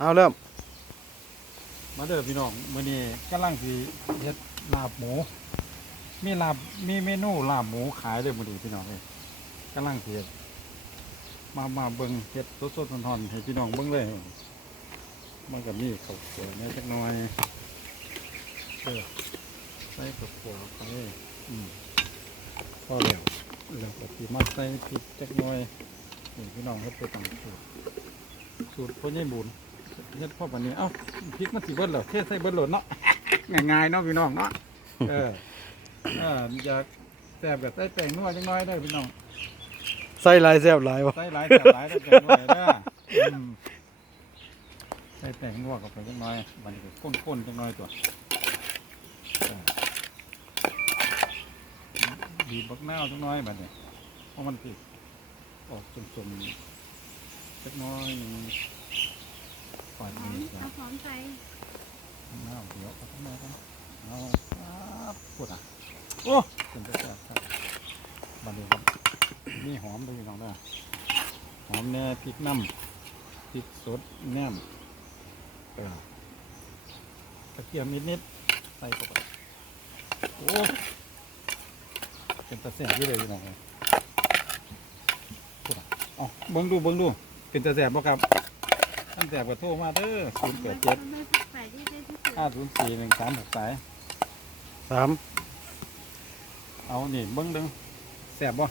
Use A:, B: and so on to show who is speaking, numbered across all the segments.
A: เอาเริ่ม
B: มาเด้อพี่น้องมื้อนี้กำลังสิเฮ็ดลาบหมู มีลาบมีเมนูลาบหมูขายเลยมื้อนี้พี่น้องเอ้ยกำลังสิเฮ็ดมามาเบิ่งเฮ็ดสดๆร้อนๆให้พี่น้องเบิ่งเลยมันก็มีข้าวสวยแหน่จักหน่อยเออใส่ข้าวสวยไปอืมพอแล้วแล้วก็สิมาใส่พริกจักหน่อยนี่พี่น้องเฮ็ดไปตามสูตรสูตรพ่อใหญ่บุญ เฮ็ดพ่อปันนี้เอ้าพริกมันสิเบิดเหรอเทใส่เบิดโหลดเนาะ ง่ายๆเนาะพี่น้องเนาะ เออเอออยากแซ่บกับใส่แป้งนัวจังน้อยได้อพี่น้อง
A: ใส่หลายแซ่บหลายวะ
B: ใส่หลายแซ่บหลายได้อแป้งนัวเด้ออืมใส่แป้งนัวกับไปจังน้อยมันก็ข้นๆจังน้อยตัวเออบีบบักนาวจังน้อยบัดนี้เพราะมันสิออกสมๆจักน้อยหนึง ปล่อย
C: ห
B: มั
C: อนม
B: นี่ก่อน
C: เอาหอมใส่
B: น้าเดี๋ยวเอาข้างในกันเอาครับพูดอะโอ้เป็นไปได้ครับบันเดียวครับนี่หอมด้วยน้องนะหอมแน่พริกน้ำพริกสดแน่มเออกระเทียมนิดนิดๆใส่เข้าไปโอ้เป็นตะแสบที่เลยพี่น้องเลยพูดอะอ๋อเบิ้งดูเบิ้งดูเป็นตะแสบป่ะครับ ท่านแสบก็โทรมาเด้อศูนย์แปดเจ็ด
C: ไม่ผักใส่ที่ได้ที่สุด
B: ห้าศูนย์สี่หนึ่งสามหกสาย
A: สาม
B: เอานี่เบิ้งดึงแสบบ่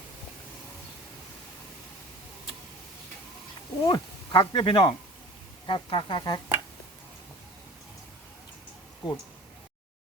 B: โอ้ยคักเพี่พี่น้องคักคักคักคักกูด